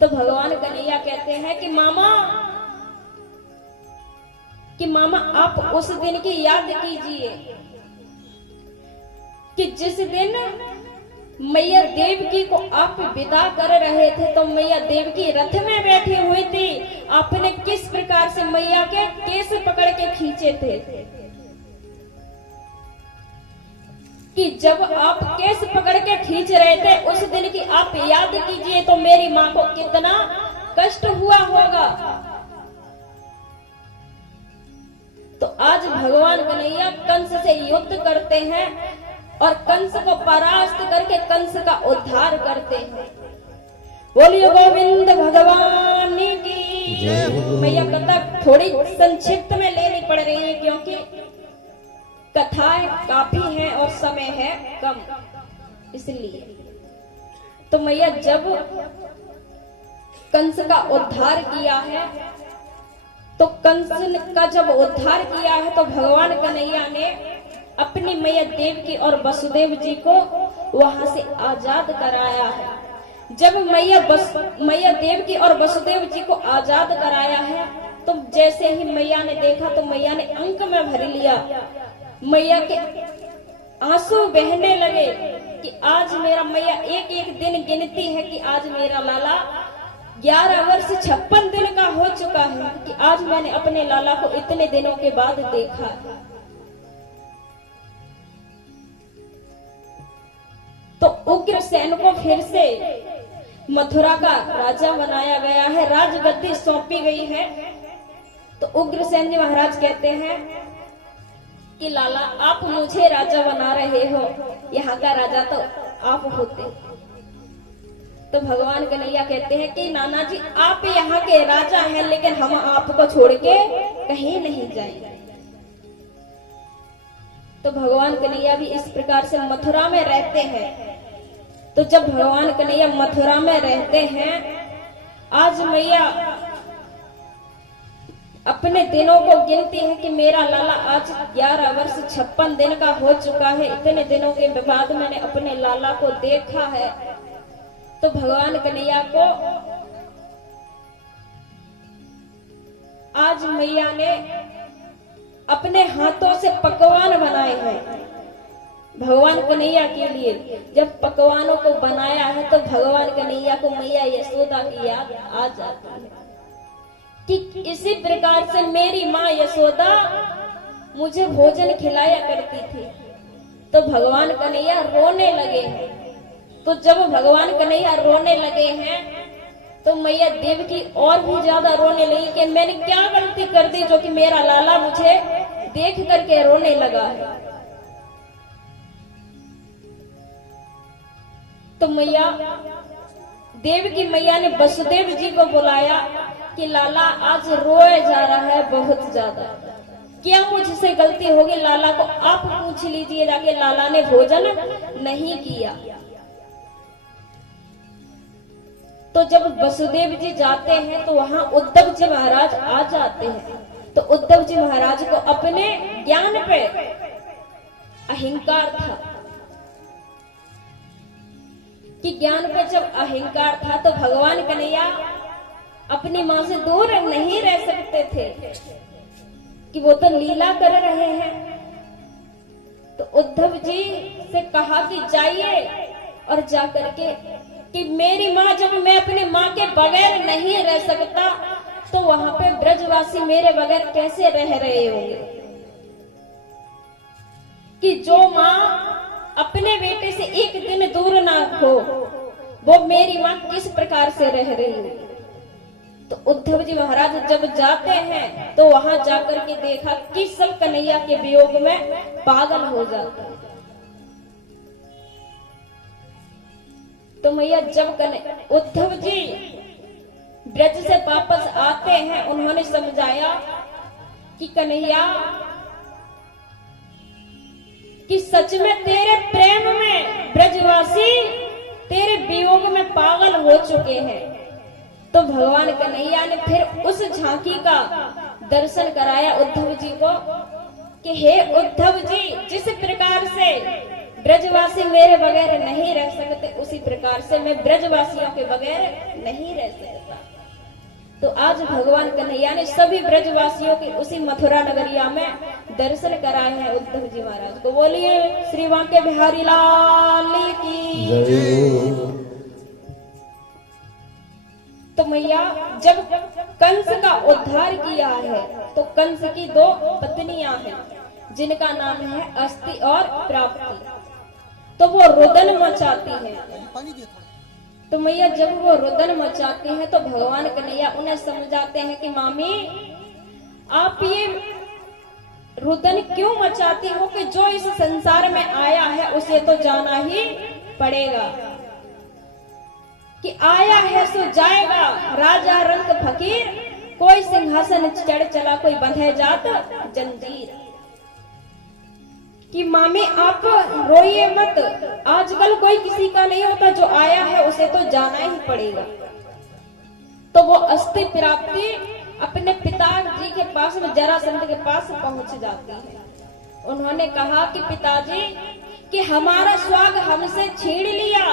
तो भगवान कन्हैया कहते हैं कि मामा आप उस दिन की याद कीजिए कि जिस दिन मैया देवकी को आप विदा कर रहे थे, तो मैया देवकी रथ में बैठी हुई थी। आपने किस प्रकार से मैया के केस पकड़ के खींचे थे कि जब आप केस पकड़ के खींच रहे थे उस दिन की आप याद कीजिए, तो मेरी माँ को कितना कष्ट हुआ होगा। तो आज भगवान कन्हैया कंस से युद्ध करते हैं और कंस को परास्त करके कंस का उद्धार करते हैं। बोलिए गोविंद भगवान की। मैया कथा थोड़ी संक्षिप्त में लेनी पड़ रही है क्योंकि कथाएं काफी हैं और समय है कम, इसलिए। तो मैया जब कंस का उद्धार किया है, तो कंस का जब उद्धार किया है तो भगवान कन्हैया ने अपनी मैया देवकी और वसुदेव जी को वहां से आजाद कराया है। जब मैया देवकी और वसुदेव जी को आजाद कराया है, तो जैसे ही मैया ने देखा तो मैया ने अंक में भर लिया। मैया के आंसू बहने लगे कि आज मेरा मैया एक एक दिन गिनती है कि आज मेरा लाला 11 वर्ष 56 दिन का हो चुका है कि आज मैंने अपने लाला को इतने दिनों के बाद देखा। तो उग्रसेन को फिर से मथुरा का राजा बनाया गया है, राजगद्दी सौंपी गई है। तो उग्रसेन जी महाराज कहते हैं कि लाला आप मुझे राजा बना रहे हो, यहाँ का राजा तो आप होते। तो भगवान कन्हैया कहते हैं कि नाना जी आप यहाँ के राजा हैं, लेकिन हम आपको छोड़ के कहीं नहीं जाएंगे। तो भगवान कन्हैया भी इस प्रकार से मथुरा में रहते हैं। तो जब भगवान कन्हैया मथुरा में रहते हैं, आज मैया अपने दिनों को गिनती है कि मेरा लाला आज 11 वर्ष 56 दिन का हो चुका है, इतने दिनों के बाद मैंने अपने लाला को देखा है। तो भगवान कन्हैया को आज मैया ने अपने हाथों से पकवान बनाए हैं भगवान कन्हैया के लिए। जब पकवानों को बनाया है तो भगवान कन्हैया को मैया यशोदा की याद आ जाती है कि इसी प्रकार से मेरी माँ यशोदा मुझे भोजन खिलाया करती थी। तो भगवान कन्हैया रोने लगे हैं। तो जब भगवान कन्हैया रोने लगे हैं तो मैया देवकी और भी ज्यादा रोने लगी कि मैंने क्या गलती कर दी जो कि मेरा लाला मुझे देख करके रोने लगा है। तो मैया देवकी मैया ने वसुदेव जी को बुलाया कि लाला आज रोए जा रहा है बहुत ज्यादा, क्या मुझसे गलती होगी? लाला को आप पूछ लीजिए जाके, लाला ने भोजन नहीं किया। तो जब वसुदेव जी जाते हैं तो वहां उद्धव जी महाराज आ जाते हैं। तो उद्धव जी महाराज को अपने ज्ञान पे अहंकार था कि ज्ञान पे जब अहंकार था तो भगवान कन्हैया अपनी माँ से दूर नहीं रह सकते थे कि वो तो लीला कर रहे हैं। तो उद्धव जी से कहा कि जाइए और जाकर के कि मेरी माँ, जब मैं अपनी माँ के बगैर नहीं रह सकता तो वहां पे ब्रजवासी मेरे बगैर कैसे रह रहे होंगे? कि जो माँ अपने बेटे से एक दिन दूर ना हो, वो मेरी माँ किस प्रकार से रह रही है? तो उद्धव जी महाराज जब जाते हैं तो वहां जाकर के देखा कि सब कन्हैया के वियोग में पागल हो जाते हैं। तो मैया जब उद्धव जी ब्रज से वापस आते हैं, उन्होंने समझाया कि कन्हैया कि सच में तेरे प्रेम में ब्रजवासी तेरे वियोग में पागल हो चुके हैं। तो भगवान कन्हैया ने फिर उस झांकी का दर्शन कराया उद्धव जी को कि हे उद्धव जी, जिस प्रकार से ब्रजवासी मेरे बगैर नहीं रह सकते, उसी प्रकार से मैं ब्रजवासियों के बगैर नहीं रह सकता। तो आज भगवान कन्हैया ने सभी ब्रजवासियों के उसी मथुरा नगरिया में दर्शन कराए हैं उद्धव जी महाराज को। बोलिए श्री बांके बिहारी लाल की जय। तो मैया जब कंस का उद्धार किया है तो कंस की दो पत्नियां हैं जिनका नाम है अस्ति और प्राप्ति, तो वो रुदन मचाती है। तो मैया जब वो रुदन मचाती हैं तो भगवान कन्हैया उन्हें समझाते हैं कि मामी आप ये रुदन क्यों मचाती हो कि जो इस संसार में आया है उसे तो जाना ही पड़ेगा, कि आया है सो जाएगा। राजा रंग फकीर, कोई सिंहासन चढ़ चला, कोई बंधे जात जंजीर। कि मामी आप रोइए मत, आजकल कोई किसी का नहीं होता, जो आया है उसे तो जाना ही पड़ेगा। तो वो अस्ति प्राप्ति अपने पिताजी के पास में जरासंध के पास पहुंच जाती है। उन्होंने कहा कि पिताजी कि हमारा स्वाग हमसे छीन लिया,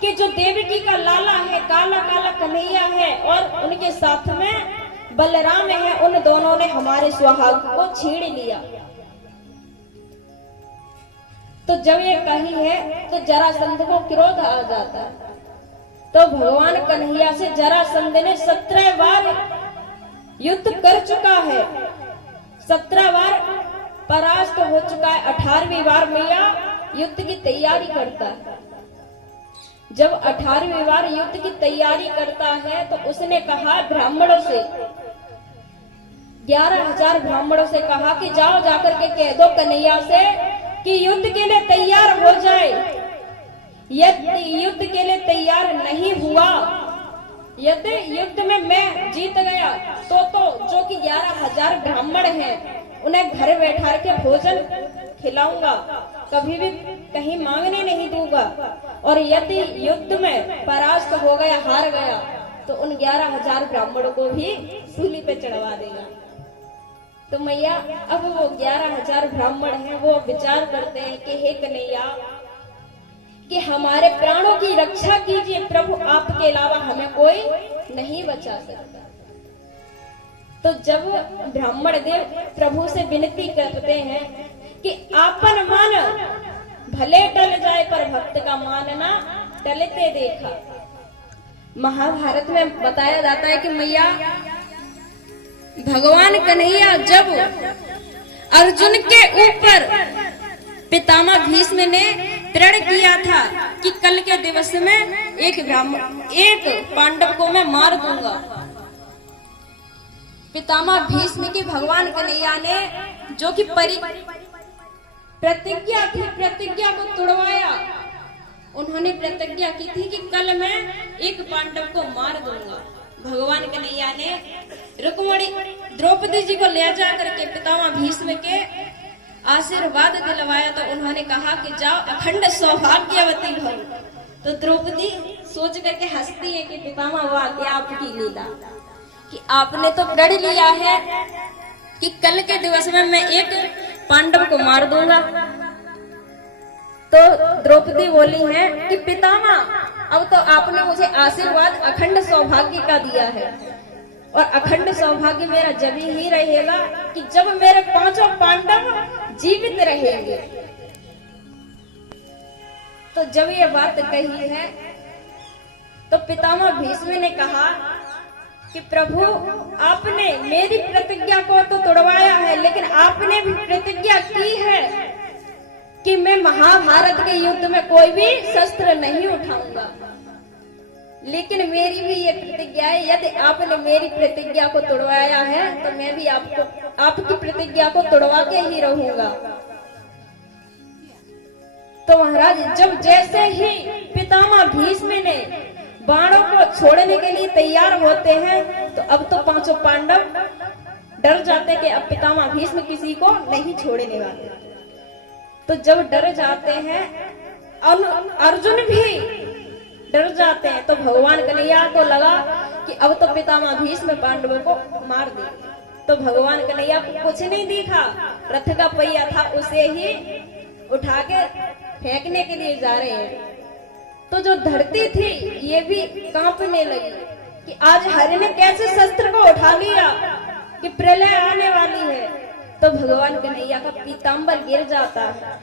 कि जो देवकी का लाला है काला काला कन्हैया है और उनके साथ में बलराम है, उन दोनों ने हमारे सुहाग को छीन लिया। तो जब ये कही है तो जरासंध को क्रोध आ जाता है। तो भगवान कन्हैया से जरासंध ने 17 बार युद्ध कर चुका है, 17 बार परास्त हो चुका है, 18वीं बार मैया युद्ध की तैयारी करता है। जब 18वीं बार युद्ध की तैयारी करता है तो उसने कहा ब्राह्मणों से, 11,000 ब्राह्मणों से कहा कि जाओ जाकर के कह दो कन्हैया से कि युद्ध के लिए तैयार हो जाए। यदि युद्ध के लिए तैयार नहीं हुआ, यदि युद्ध में मैं जीत गया तो जो कि 11,000 ब्राह्मण हैं उन्हें घर बैठा के भोजन खिलाऊंगा, कभी भी कहीं मांगने नहीं दूंगा। और यदि युद्ध में परास्त हो गया, हार गया, तो उन 11,000 ब्राह्मणों को भी सूली पे चढ़वा देगा। तो मैया अब वो 11,000 ब्राह्मण हैं, वो विचार करते हैं कि हे कन्हैया कि हमारे प्राणों की रक्षा कीजिए प्रभु, आपके अलावा हमें कोई नहीं बचा सकता। तो जब ब्राह्मण देव प्रभु से विनती करते हैं कि आपन मन भले टल जाए पर भक्त का मानना टलते देखा। महाभारत में बताया जाता है कि मैया भगवान कन्हैया जब अर्जुन के ऊपर पितामह भीष्म ने प्रण किया था कि कल के दिवस में एक पांडव को मैं मार दूंगा, पितामह भीष्म की भगवान कन्हैया ने जो कि प्रतिज्ञा थी, प्रतिज्ञा को तोड़वाया। उन्होंने प्रतिज्ञा की थी कि कल मैं एक पांडव को मार दूंगा। भगवान कन्हैया ने रुक्मिणी द्रौपदी जी को ले जा करके पितामह भीष्म के आशीर्वाद दिलवाया। तो उन्होंने कहा कि जाओ अखंड सौभाग्यवती भव। तो द्रौपदी सोच करके हंसती है कि पितामह वाह क्या आपकी लीला, कि आपने तो प्रण लिया है कि कल के दिवस में मैं एक पांडव को मार दूंगा। तो द्रौपदी बोली है कि पितामह अब तो आपने मुझे आशीर्वाद अखंड सौभाग्य का दिया है, और अखंड सौभाग्य मेरा जब ही रहेगा कि जब मेरे 5 पांडव जीवित रहेंगे। तो जब ये बात कही है तो पितामह भीष्म ने कहा कि प्रभु आपने मेरी प्रतिज्ञा को तो तोड़वाया है, लेकिन आपने भी प्रतिज्ञा की है कि मैं महाभारत के युद्ध में कोई भी शस्त्र नहीं उठाऊंगा। लेकिन मेरी भी ये प्रतिज्ञा है, यदि आपने मेरी प्रतिज्ञा को तोड़वाया है तो मैं भी आपकी प्रतिज्ञा को तोड़वा के ही रहूंगा। तो महाराज जब जैसे ही पितामह भीष्म ने बाणों को छोड़ने के लिए तैयार होते हैं तो अब तो 5 पांडव डर जाते कि अब पितामह भीष्म किसी को नहीं छोड़ने वाले। तो जब डर जाते हैं अर्जुन भी डर जाते हैं, तो भगवान कन्हैया को लगा कि अब तो पितामह भीष्म पांडवों को मार दे। तो भगवान कन्हैया को कुछ नहीं दिखा, रथ का पहिया था उसे ही उठा के फेंकने के लिए जा रहे हैं, तो जो धरती थी ये भी कांपने लगी कि आज हरि ने कैसे शस्त्र को उठा लिया कि प्रलय आने वाली है। तो भगवान कन्हैया का पीतांबर गिर जाता है